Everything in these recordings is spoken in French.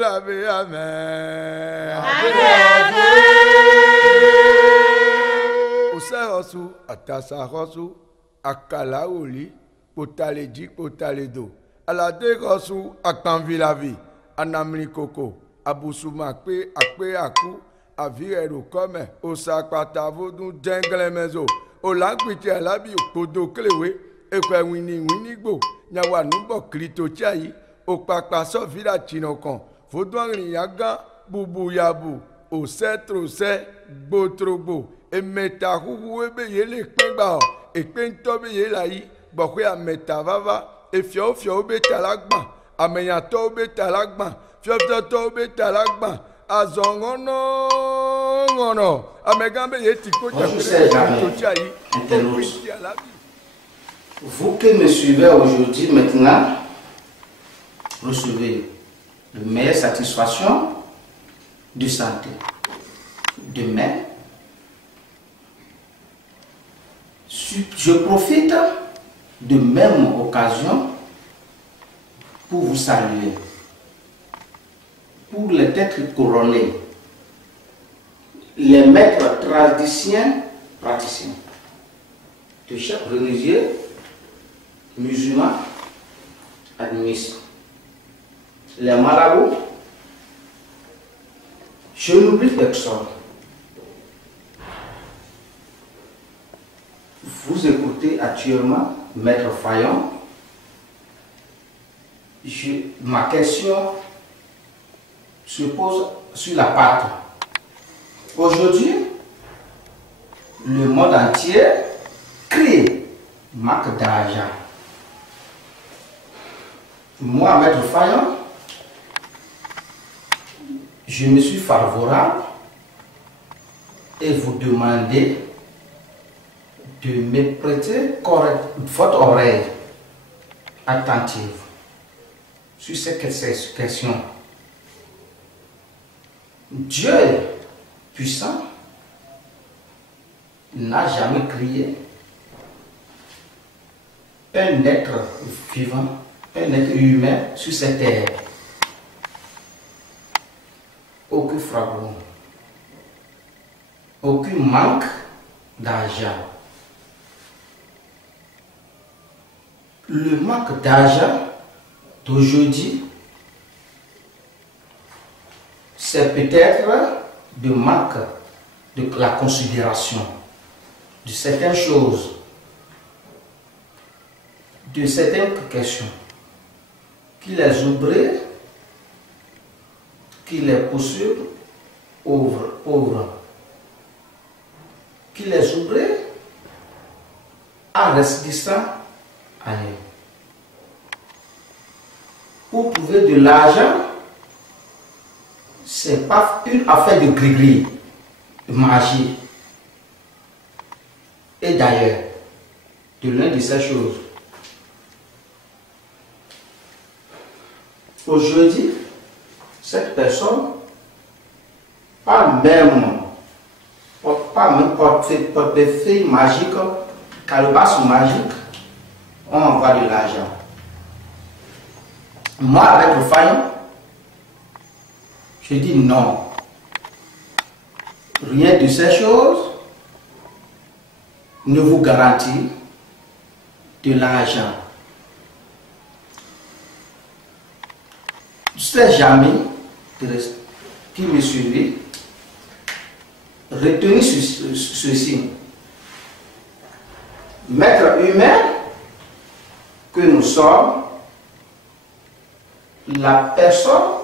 La vie amen. Osarosu atasarosu akalaoli potaleji potaledo alade rosu akanvilavi anamli koko abusuma pe akpe aku avirero come osakpata vodun jenglemezo olagbiti alabi opodo klewe ekwe wini gbo nyawa nubo krito chai okpakpa sọfira tsinọkan vodɔnriyaga bubuyabu osetrose gbotrogbo emeta huhu ebe yele kpɛgba ekpentɔ be yela yi gbɔkɔe ameta vava efiɔfiɔ be tala gbã amenyatɔ be tala gbã fiɔfiɔtɔ be tala gbã azɔŋɔnɔ amegã be ye tiko totsia yi okpeti alabi. Vous qui me suivez aujourd'hui maintenant, recevez de meilleures satisfactions de santé. Demain, je profite de même occasion pour vous saluer, pour les têtes couronnées, les maîtres praticiens, de chaque religieux, musulmans, admis. Les marabouts, je n'oublie personne. Vous écoutez actuellement Maître Fayon. Ma question se pose sur la pâte. Aujourd'hui, le monde entier crée marque d'argent. Moi, Maître Fayon, je me suis favorable et vous demandez de me prêter votre oreille attentive sur ces questions. Dieu puissant n'a jamais créé un être vivant, un être humain sur cette terre. Aucun fragment, aucun manque d'argent. Le manque d'argent d'aujourd'hui, c'est peut-être de manque de la considération de certaines choses, de certaines questions qui les ouvrent, qui les poursuivent, pauvres, qui les ouvrent en restant ailleurs. Pour trouver de l'argent, ce n'est pas une affaire de gris-gris, de magie. Et d'ailleurs, de l'une de ces choses, aujourd'hui, cette personne, pas même portefeuille magique, calebasse magique, on envoie de l'argent. Moi, avec le Fayon, je dis non. Rien de ces choses ne vous garantit de l'argent. Je ne sais jamais qui me suivait, retenez ceci. Maître humain que nous sommes, la personne,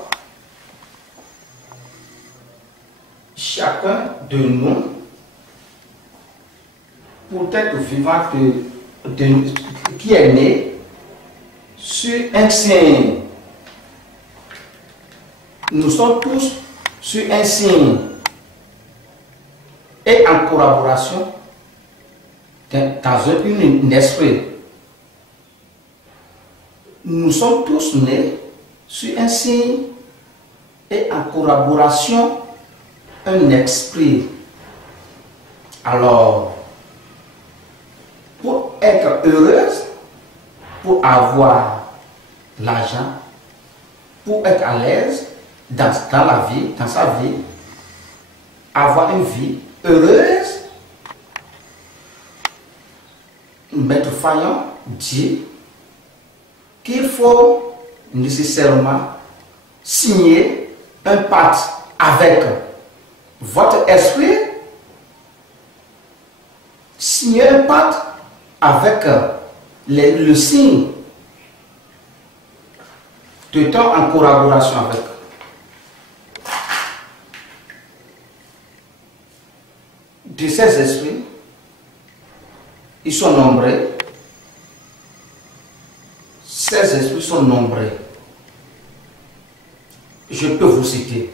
chacun de nous, pour être vivant qui est né sur un signe. Nous sommes tous sur un signe et en collaboration dans un esprit. Nous sommes tous nés sur un signe et en collaboration un esprit. Alors, pour être heureuse, pour avoir l'argent, pour être à l'aise dans la vie, dans sa vie, avoir une vie heureuse, Maître Fayon dit qu'il faut nécessairement signer un pacte avec votre esprit, signer un pacte avec le signe de temps en collaboration avec. De ces esprits, ils sont nombreux. Ces esprits sont nombreux. Je peux vous citer.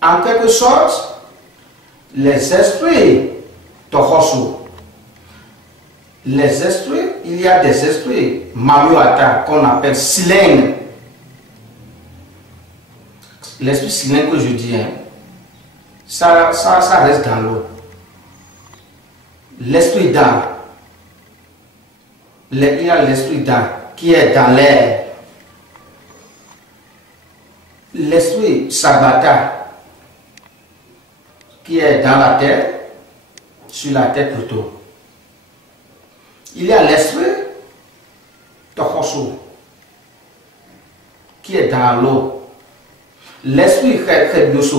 En quelque sorte, les esprits Tohosu. Les esprits, il y a des esprits Mamuata qu'on appelle Silène. L'esprit Silène que je dis, hein, ça reste dans l'eau. L'esprit d'âme, il y a l'esprit d'âme qui est dans l'air. L'esprit Sabata qui est dans la terre, sur la terre plutôt. Il y a l'esprit Tohosu qui est dans l'eau. L'esprit Khebyosu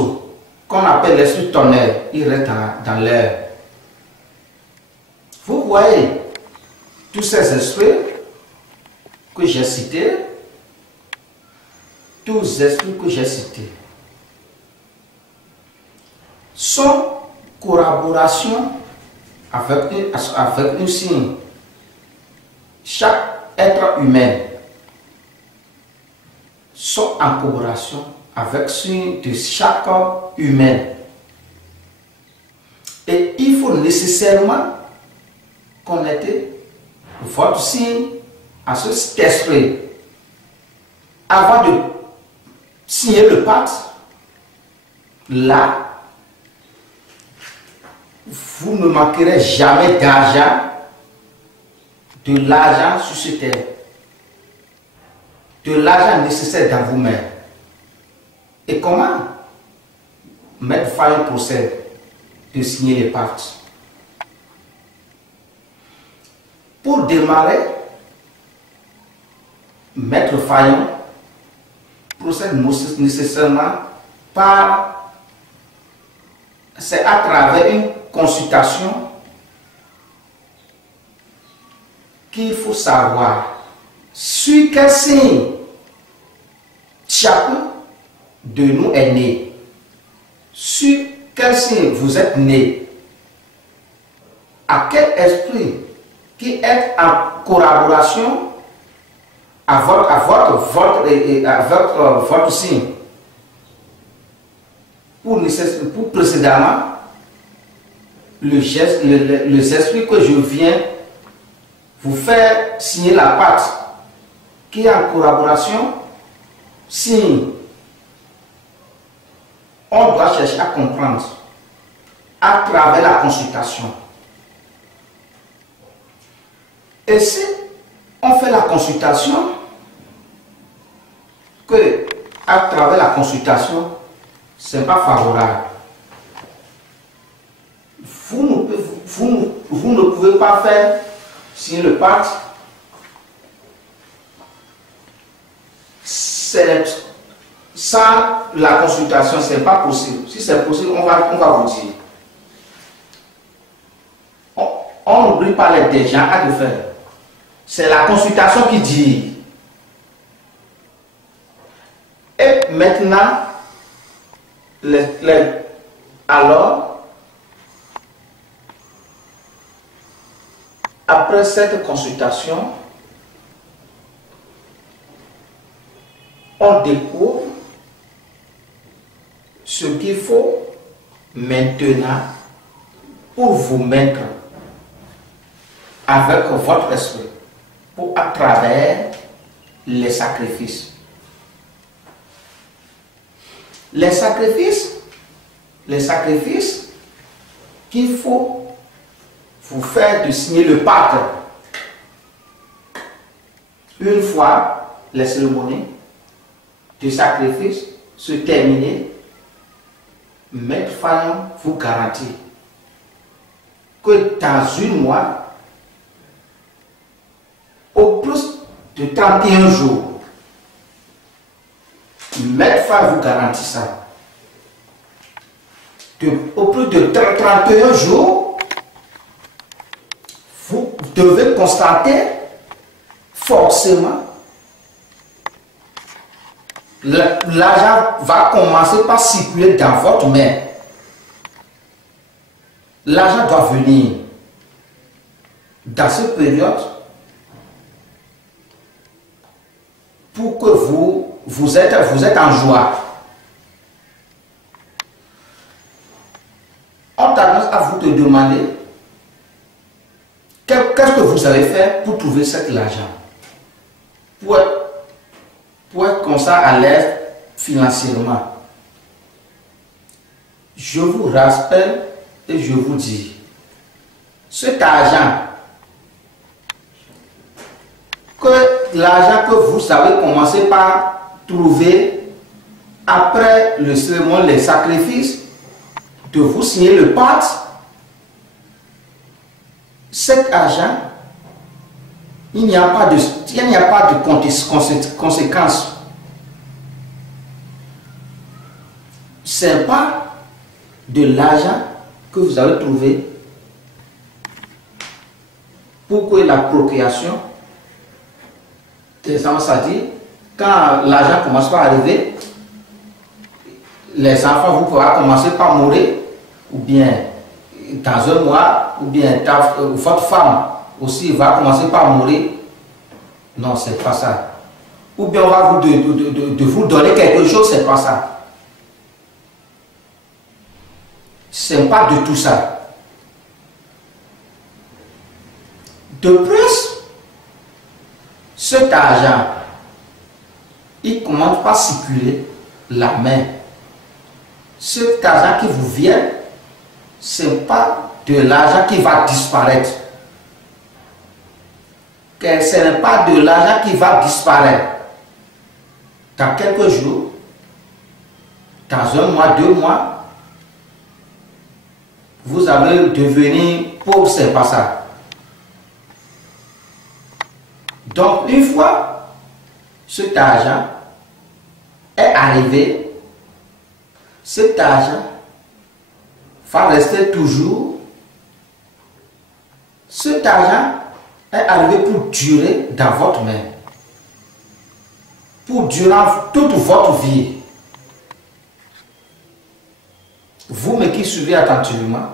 qu'on appelle l'esprit tonnerre, il reste dans l'air. Vous voyez, tous ces esprits que j'ai cités, tous les esprits que j'ai cités, sont collaboration avec un signe. Chaque être humain sont en collaboration avec le signe de chaque humain. Et il faut nécessairement connecter votre signe à cet esprit. Avant de signer le pacte, là, vous ne manquerez jamais d'argent, de l'argent sur cette terre, de l'argent nécessaire dans vous-même. Et comment Maître Fayon procède de signer les pactes? Pour démarrer, Maître Fayon procède nécessairement par, c'est à travers une consultation qu'il faut savoir sur quel signe chacun de nous est né, sur quel signe vous êtes né, à quel esprit qui est en collaboration avec votre signe. Pour précédemment, les esprits que je viens vous faire signer la pacte qui est en collaboration, signe. On doit chercher à comprendre à travers la consultation. Et si on fait la consultation, que à travers la consultation, ce n'est pas favorable, vous ne pouvez pas faire signer le pacte. Sans la consultation, ce n'est pas possible. Si c'est possible, on va vous dire. On n'oublie pas les gens à le faire. C'est la consultation qui dit. Et maintenant, alors, après cette consultation, on découvre ce qu'il faut maintenant pour vous mettre avec votre esprit pour à travers les sacrifices. Les sacrifices qu'il faut vous faire de signer le pacte. Une fois les cérémonies de sacrifice se terminer, Maître Fayon vous garantit que dans une mois, au plus de 31 jours, Maître Fayon vous garantit ça. Au plus de 31 jours, vous devez constater forcément l'argent va commencer par circuler dans votre main. L'argent doit venir. Dans cette période, pour que vous êtes en joie. On tendance à vous te demander qu'est-ce que vous avez fait pour trouver cet argent, pour être comme ça à l'aise financièrement. Je vous rappelle et je vous dis, cet argent, l'argent que vous avez commencé par trouver après le cérémonie, les sacrifices, de vous signer le pacte, cet argent, il n'y a pas de conséquences. Ce n'est pas de l'argent que vous avez trouvé pour que la procréation des enfants, c'est-à-dire quand l'argent commence par arriver, les enfants, vous pourrez commencer par mourir, ou bien dans un mois, ou bien votre femme aussi va commencer par mourir. Non, c'est pas ça. Ou bien on va vous donner quelque chose, c'est pas ça. C'est pas de tout ça. De plus, cet argent, il commence par circuler la main. Cet argent qui vous vient, ce n'est pas de l'argent qui va disparaître. Ce n'est pas de l'argent qui va disparaître. Dans quelques jours, dans un mois, 2 mois, vous allez devenir pauvre, c'est pas ça. Donc, une fois cet argent est arrivé, cet argent va rester toujours. Cet argent est arrivé pour durer dans votre main. Pour durer toute votre vie. Vous, mais qui suivez attentivement,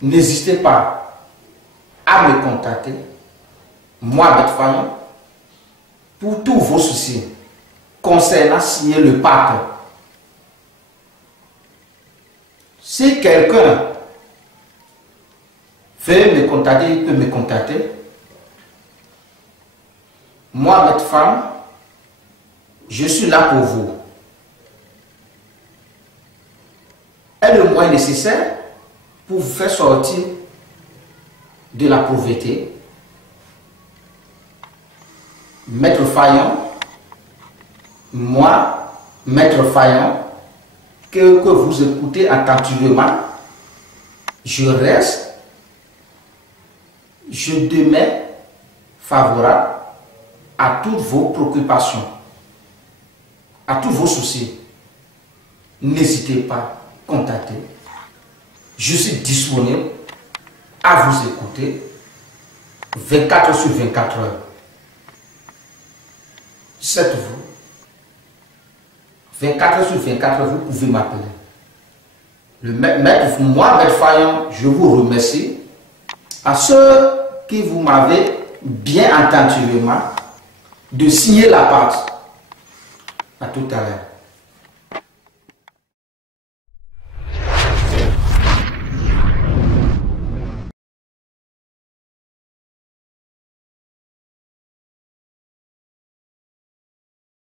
n'hésitez pas à me contacter, moi, Maître Fayon, pour tous vos soucis concernant signer le pacte. Si quelqu'un veut me contacter, il peut me contacter. Moi, Maître Fayon, je suis là pour vous. Et le moyen nécessaire pour vous faire sortir de la pauvreté. Maître Fayon, moi, Maître Fayon, que vous écoutez attentivement, je reste, je demeure favorable à toutes vos préoccupations, à tous vos soucis. N'hésitez pas à contacter. Je suis disponible à vous écouter 24 sur 24 heures. C'est vous. 24 sur 24 heures, vous pouvez m'appeler. Moi, Maître Fayon, je vous remercie. À ceux qui vous m'avez bien attentivement de signer la pacte. À tout à l'heure.